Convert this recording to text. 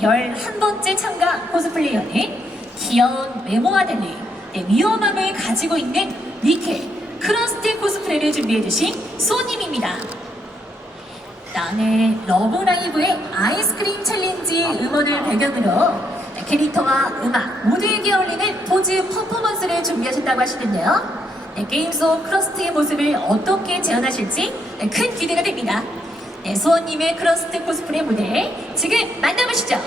11번째 참가 코스플레이어는 귀여운 외모와 달리 네, 위험함을 가지고 있는 니케 크러스트 코스프레를 준비해주신 소님입니다. 나는 러브라이브의 아이스크림 챌린지 음원을 배경으로 네, 캐릭터와 음악 모두에게 어울리는 포즈 퍼포먼스를 준비하셨다고 하시는데요. 네, 게임 속 크러스트의 모습을 어떻게 재현하실지 네, 큰 기대가 됩니다. 네, 소원님의 크러스트 코스프레 무대 지금 만나보시죠.